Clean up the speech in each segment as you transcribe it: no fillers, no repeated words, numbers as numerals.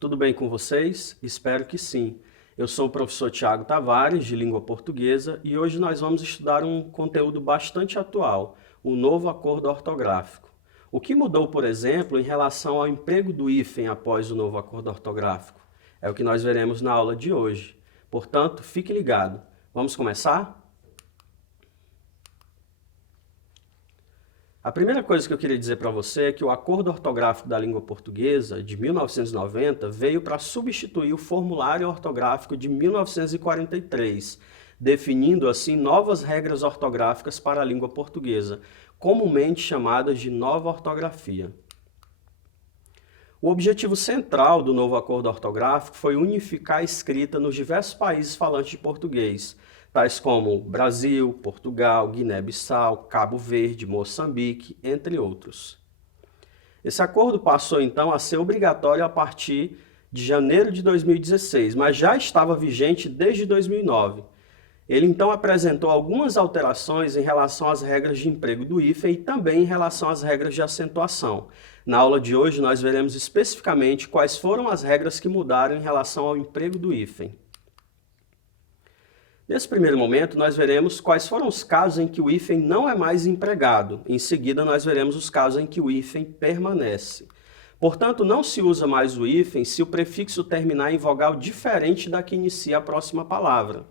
Tudo bem com vocês? Espero que sim. Eu sou o professor Tiago Tavares, de Língua Portuguesa, e hoje nós vamos estudar um conteúdo bastante atual, o novo acordo ortográfico. O que mudou, por exemplo, em relação ao emprego do hífen após o novo acordo ortográfico? É o que nós veremos na aula de hoje. Portanto, fique ligado. Vamos começar? A primeira coisa que eu queria dizer para você é que o Acordo Ortográfico da Língua Portuguesa, de 1990, veio para substituir o Formulário Ortográfico de 1943, definindo assim novas regras ortográficas para a língua portuguesa, comumente chamadas de nova ortografia. O objetivo central do novo acordo ortográfico foi unificar a escrita nos diversos países falantes de português, tais como Brasil, Portugal, Guiné-Bissau, Cabo Verde, Moçambique, entre outros. Esse acordo passou então a ser obrigatório a partir de janeiro de 2016, mas já estava vigente desde 2009. Ele então apresentou algumas alterações em relação às regras de emprego do hífen e também em relação às regras de acentuação. Na aula de hoje nós veremos especificamente quais foram as regras que mudaram em relação ao emprego do hífen. Nesse primeiro momento, nós veremos quais foram os casos em que o hífen não é mais empregado. Em seguida, nós veremos os casos em que o hífen permanece. Portanto, não se usa mais o hífen se o prefixo terminar em vogal diferente da que inicia a próxima palavra.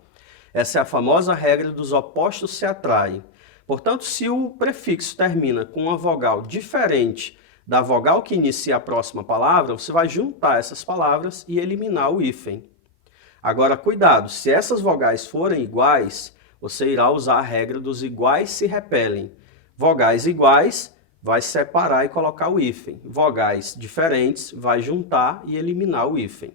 Essa é a famosa regra dos opostos se atraem. Portanto, se o prefixo termina com uma vogal diferente da vogal que inicia a próxima palavra, você vai juntar essas palavras e eliminar o hífen. Agora, cuidado, se essas vogais forem iguais, você irá usar a regra dos iguais se repelem. Vogais iguais, vai separar e colocar o hífen. Vogais diferentes, vai juntar e eliminar o hífen.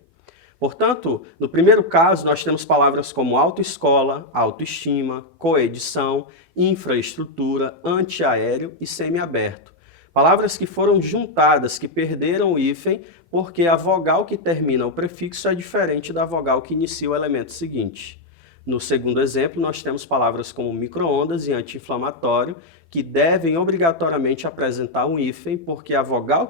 Portanto, no primeiro caso, nós temos palavras como autoescola, autoestima, coedição, infraestrutura, antiaéreo e semiaberto. Palavras que foram juntadas, que perderam o hífen, porque a vogal que termina o prefixo é diferente da vogal que inicia o elemento seguinte. No segundo exemplo, nós temos palavras como micro-ondas e anti-inflamatório, que devem obrigatoriamente apresentar um hífen, porque a vogal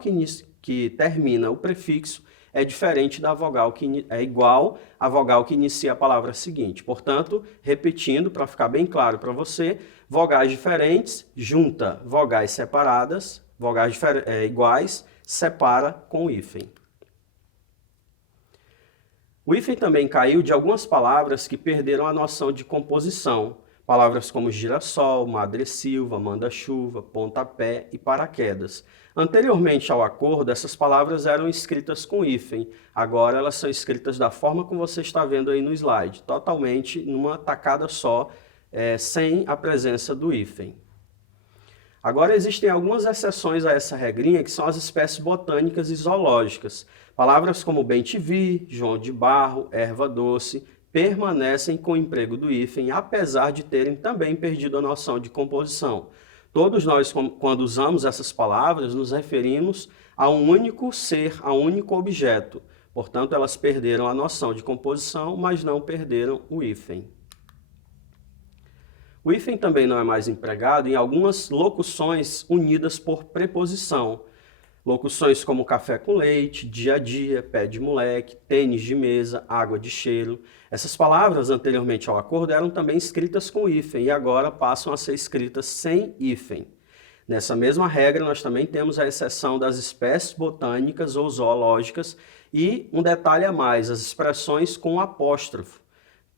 que termina o prefixo é diferente da vogal que é igual à vogal que inicia a palavra seguinte. Portanto, repetindo, para ficar bem claro para você, vogais diferentes, junta vogais separadas, vogais iguais, separa com o hífen. O hífen também caiu de algumas palavras que perderam a noção de composição. Palavras como girassol, madressilva, manda-chuva, pontapé e paraquedas. Anteriormente ao acordo, essas palavras eram escritas com hífen. Agora elas são escritas da forma como você está vendo aí no slide, totalmente numa tacada só, sem a presença do hífen. Agora existem algumas exceções a essa regrinha, que são as espécies botânicas e zoológicas. Palavras como bem-te-vi, João de Barro, erva doce, permanecem com o emprego do hífen, apesar de terem também perdido a noção de composição. Todos nós, quando usamos essas palavras, nos referimos a um único ser, a um único objeto. Portanto, elas perderam a noção de composição, mas não perderam o hífen. O hífen também não é mais empregado em algumas locuções unidas por preposição. Locuções como café com leite, dia a dia, pé de moleque, tênis de mesa, água de cheiro. Essas palavras, anteriormente ao acordo, eram também escritas com hífen e agora passam a ser escritas sem hífen. Nessa mesma regra, nós também temos a exceção das espécies botânicas ou zoológicas e um detalhe a mais, as expressões com apóstrofo.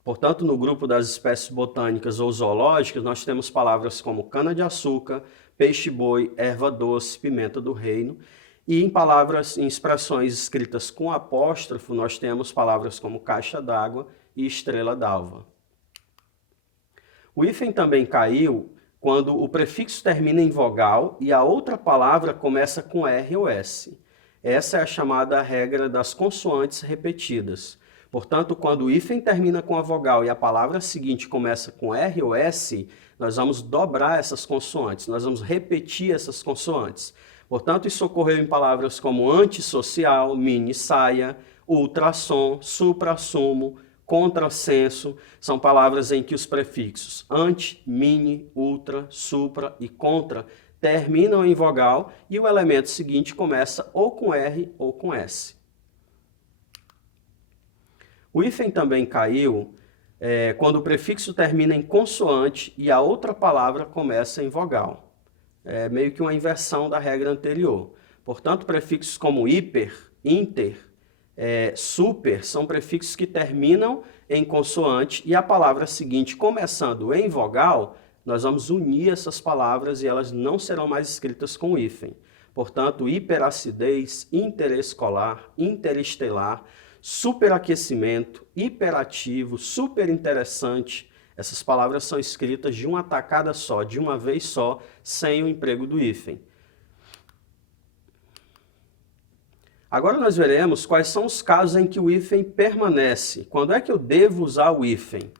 Portanto, no grupo das espécies botânicas ou zoológicas, nós temos palavras como cana-de-açúcar, peixe-boi, erva doce, pimenta do reino. E em expressões escritas com apóstrofo, nós temos palavras como caixa d'água e estrela d'alva. O hífen também caiu quando o prefixo termina em vogal e a outra palavra começa com R ou S. Essa é a chamada regra das consoantes repetidas. Portanto, quando o hífen termina com a vogal e a palavra seguinte começa com R ou S, nós vamos dobrar essas consoantes, nós vamos repetir essas consoantes. Portanto, isso ocorreu em palavras como antissocial, mini-saia, ultrassom, suprassumo, contrassenso. São palavras em que os prefixos anti, mini, ultra, supra e contra terminam em vogal e o elemento seguinte começa ou com R ou com S. O hífen também caiu quando o prefixo termina em consoante e a outra palavra começa em vogal. É meio que uma inversão da regra anterior. Portanto, prefixos como hiper, inter, super são prefixos que terminam em consoante e a palavra seguinte, começando em vogal, nós vamos unir essas palavras e elas não serão mais escritas com hífen. Portanto, hiperacidez, interescolar, interestelar, superaquecimento, hiperativo, superinteressante, essas palavras são escritas de uma tacada só, de uma vez só, sem o emprego do hífen. Agora nós veremos quais são os casos em que o hífen permanece. Quando é que eu devo usar o hífen?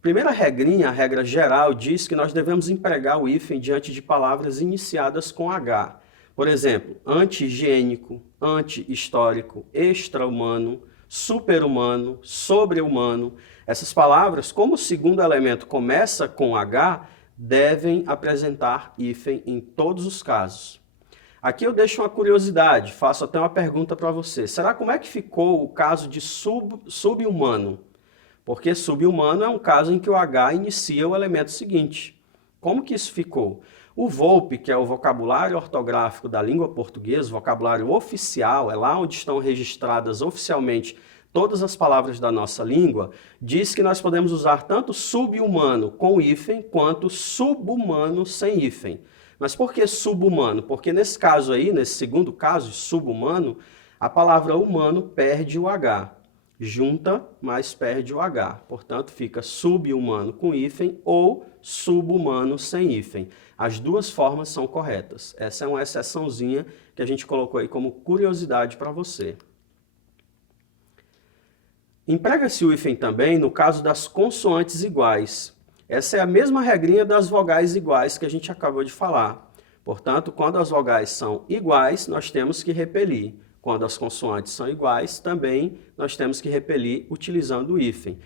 Primeira regrinha, a regra geral, diz que nós devemos empregar o hífen diante de palavras iniciadas com H. Por exemplo, anti-higiênico, anti-histórico, extra-humano, super-humano, sobre-humano. Essas palavras, como o segundo elemento começa com H, devem apresentar hífen em todos os casos. Aqui eu deixo uma curiosidade, faço até uma pergunta para você. Será como é que ficou o caso de sub-humano? Porque sub-humano é um caso em que o H inicia o elemento seguinte. Como que isso ficou? O VOLPE, que é o vocabulário ortográfico da língua portuguesa, vocabulário oficial, é lá onde estão registradas oficialmente todas as palavras da nossa língua, diz que nós podemos usar tanto sub-humano com hífen quanto sub-humano sem hífen. Mas por que sub-humano? Porque nesse caso aí, nesse segundo caso, sub-humano, a palavra humano perde o H. Junta, mas perde o H. Portanto, fica sub-humano com hífen ou sub-humano sem hífen. As duas formas são corretas. Essa é uma exceçãozinha que a gente colocou aí como curiosidade para você. Emprega-se o hífen também no caso das consoantes iguais. Essa é a mesma regrinha das vogais iguais que a gente acabou de falar. Portanto, quando as vogais são iguais, nós temos que repelir. Quando as consoantes são iguais, também nós temos que repelir utilizando o hífen.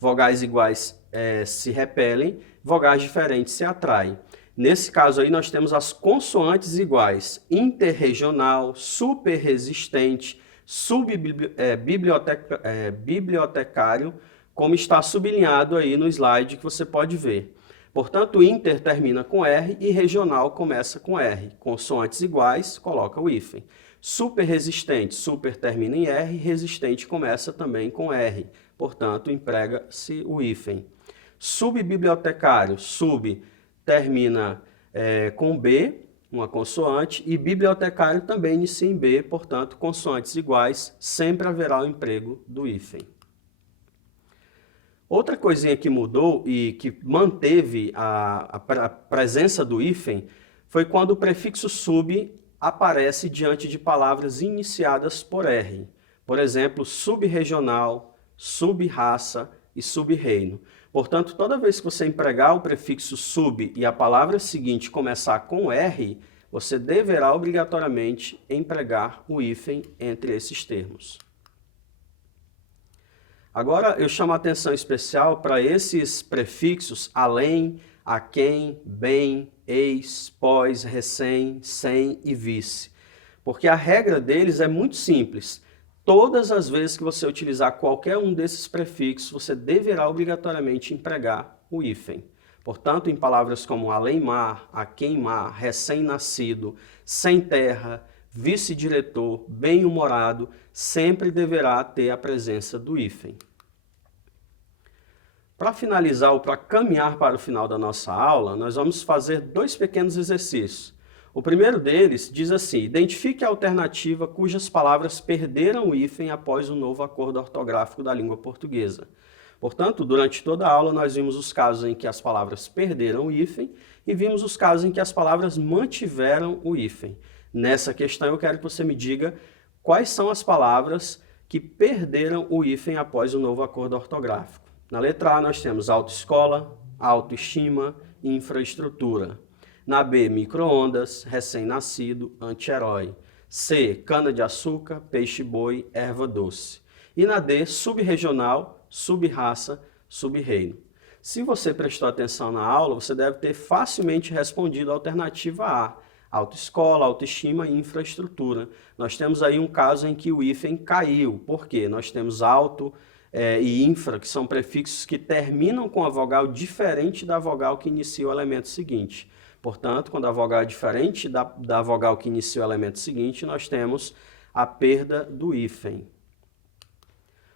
Vogais iguais se repelem, vogais diferentes se atraem. Nesse caso aí, nós temos as consoantes iguais, interregional, superresistente, bibliotecário, como está sublinhado aí no slide que você pode ver. Portanto, inter termina com R e regional começa com R. Consoantes iguais, coloca o hífen. Super resistente, super termina em R, resistente começa também com R. Portanto, emprega-se o hífen. Subbibliotecário, sub termina com B, uma consoante, e bibliotecário também inicia em B, portanto, consoantes iguais, sempre haverá o emprego do hífen. Outra coisinha que mudou e que manteve a presença do hífen foi quando o prefixo sub aparece diante de palavras iniciadas por R. Por exemplo, subregional, subraça e subreino. Portanto, toda vez que você empregar o prefixo sub e a palavra seguinte começar com R, você deverá obrigatoriamente empregar o hífen entre esses termos. Agora eu chamo a atenção especial para esses prefixos além, aquém, bem, eis, pós, recém, sem e vice. Porque a regra deles é muito simples. Todas as vezes que você utilizar qualquer um desses prefixos, você deverá obrigatoriamente empregar o hífen. Portanto, em palavras como além-mar, aquém-mar, recém-nascido, sem terra, vice-diretor, bem-humorado, sempre deverá ter a presença do hífen. Para finalizar ou para caminhar para o final da nossa aula, nós vamos fazer dois pequenos exercícios. O primeiro deles diz assim: identifique a alternativa cujas palavras perderam o hífen após o novo acordo ortográfico da língua portuguesa. Portanto, durante toda a aula nós vimos os casos em que as palavras perderam o hífen e vimos os casos em que as palavras mantiveram o hífen. Nessa questão eu quero que você me diga quais são as palavras que perderam o hífen após o novo acordo ortográfico. Na letra A nós temos autoescola, autoestima e infraestrutura. Na B, micro-ondas, recém-nascido, anti-herói. C, cana-de-açúcar, peixe-boi, erva doce. E na D, subregional, subraça, subreino. Se você prestou atenção na aula, você deve ter facilmente respondido a alternativa A. Autoescola, autoestima e infraestrutura. Nós temos aí um caso em que o hífen caiu. Por quê? Nós temos auto e infra, que são prefixos que terminam com a vogal diferente da vogal que inicia o elemento seguinte. Portanto, quando a vogal é diferente da vogal que inicia o elemento seguinte, nós temos a perda do hífen.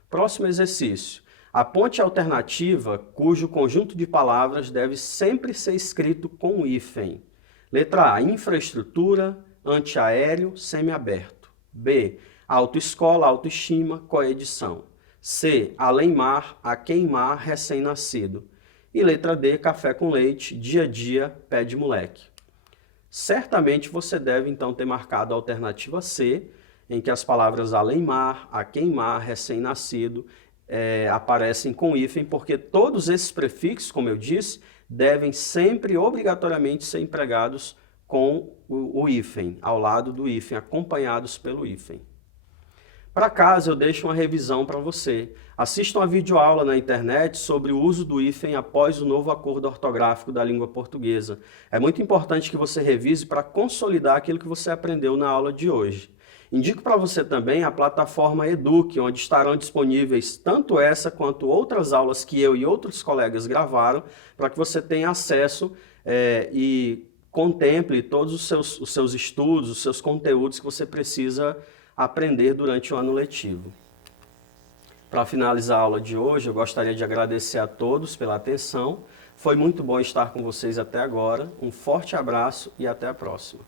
Próximo exercício. Aponte a alternativa cujo conjunto de palavras deve sempre ser escrito com hífen. Letra A, infraestrutura, antiaéreo, semiaberto. B, autoescola, autoestima, coedição. C, além-mar, a queimar, recém-nascido. E letra D, café com leite, dia a dia, pé de moleque. Certamente você deve então ter marcado a alternativa C, em que as palavras além-mar, a queimar, recém-nascido aparecem com hífen, porque todos esses prefixos, como eu disse, devem sempre obrigatoriamente ser empregados com o hífen, ao lado do hífen, acompanhados pelo hífen. Para casa, eu deixo uma revisão para você. Assista uma videoaula na internet sobre o uso do hífen após o novo acordo ortográfico da língua portuguesa. É muito importante que você revise para consolidar aquilo que você aprendeu na aula de hoje. Indico para você também a plataforma Eduque, onde estarão disponíveis tanto essa quanto outras aulas que eu e outros colegas gravaram, para que você tenha acesso e contemple todos os seus estudos, os seus conteúdos que você precisa aprender durante o ano letivo. Para finalizar a aula de hoje, eu gostaria de agradecer a todos pela atenção. Foi muito bom estar com vocês até agora. Um forte abraço e até a próxima.